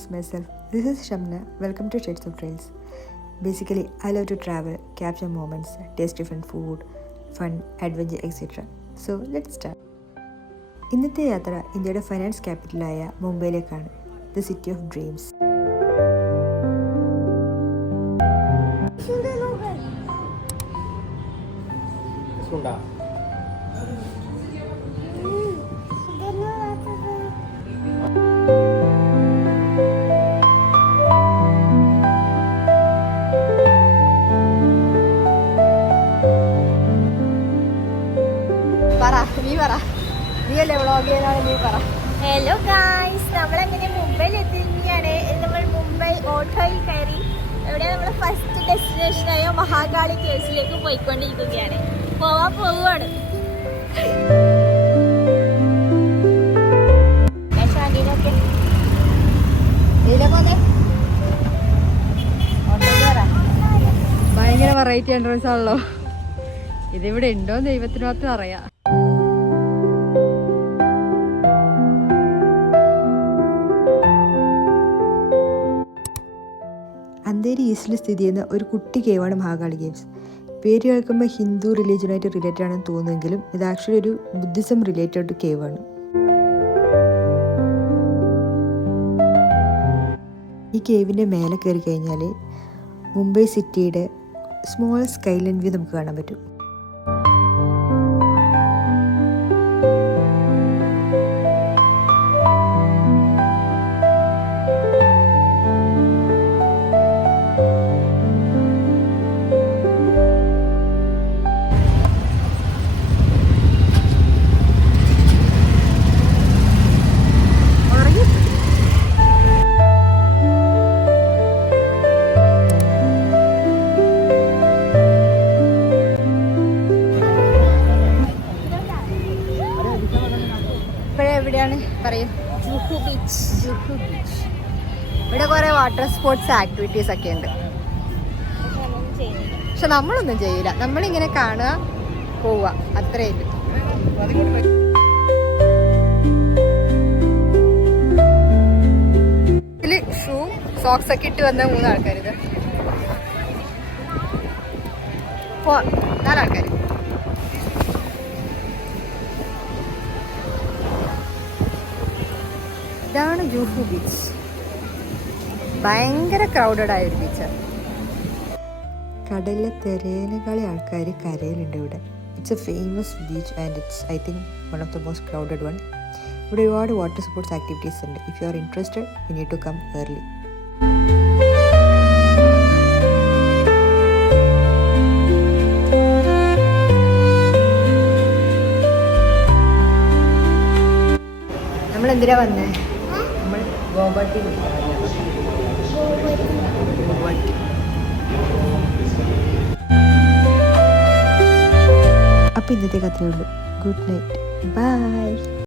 introduce myself. This is Shamna. Welcome to Shades of Trails. Basically, I love to travel, capture moments, taste different food, fun, adventure, etc. So, let's start. ഇന്നത്തെ യാത്ര ഇന്ത്യയുടെ finance ക്യാപിറ്റലായ മുംബൈയിലേക്കാണ്, the city of dreams. Hello guys, നമ്മളങ്ങനെ മുംബൈയിൽ എത്തിയിരിക്കുകയാണ്. നമ്മൾ മുംബൈ ഓട്ടോയിൽ കയറി എവിടെ നമ്മൾ ഫസ്റ്റ് ഡെസ്റ്റിനേഷനായ മഹാകാളി കേവ്സിലേക്ക് പോയിക്കൊണ്ടിരിക്കുകയാണ്. പോവാണ്. ഭയങ്കര വെറൈറ്റി എൻട്രൻസ് ആണല്ലോ. ഇതിവിടെ ഉണ്ടോ ദൈവത്തിന് മാത്രം അറിയാം. അന്തേരി ഈസ്റ്റിൽ സ്ഥിതി ചെയ്യുന്ന ഒരു കുട്ടി കേവാണ് മഹാകാളി കേവ്സ്. പേര് കേൾക്കുമ്പോൾ ഹിന്ദു റിലീജിയനായിട്ട് റിലേറ്റഡ് ആണെന്ന് തോന്നുമെങ്കിലും ഇത് ആക്ച്വലി ഒരു ബുദ്ധിസം റിലേറ്റഡ് കേവാണ്. ഈ കേവിൻ്റെ മേലെ കയറി കഴിഞ്ഞാൽ മുംബൈ സിറ്റിയുടെ സ്മോൾ സ്കൈലൈൻ വ്യൂ നമുക്ക് കാണാൻ പറ്റും. എവിടെയാണ് പറയൂ? ജുഹു ബീച്ച്. ഇവിടെ കുറെ വാട്ടർ സ്പോർട്സ് ആക്ടിവിറ്റീസ് ഒക്കെ ഉണ്ട്. പക്ഷെ നമ്മളൊന്നും ചെയ്യില്ല, നമ്മളിങ്ങനെ കാണുക, പോവുക, അത്രേ ഉള്ളൂ. ഇതില് ഷൂ സോക്സ് ഒക്കെ ഇട്ട് വന്ന 3 ആൾക്കാർ, ഇത് 4 ആൾക്കാർ. ഇതാണ് ജൂഹു ബീച്ച്. ഭയങ്കര ക്രൗഡഡ് ആയ ഒരു ബീച്ചാണ്. കടലിലെ തിരയേനേക്കാളി ആൾക്കാർ കരയിലുണ്ട് ഇവിടെ. It's a famous beach and it's I think one of the most crowded one. ഇവിടെ ഒരുപാട് വാട്ടർ സ്പോർട്സ് ആക്ടിവിറ്റീസ് ഉണ്ട്. If you are interested you need to come early. നമ്മളെന്തിനാ വന്നേ? നമ്മൾ ഗോബാട്ടി അപ്പോൾ ഇന്നത്തെ കഥയുള്ളൂ. Good night, by.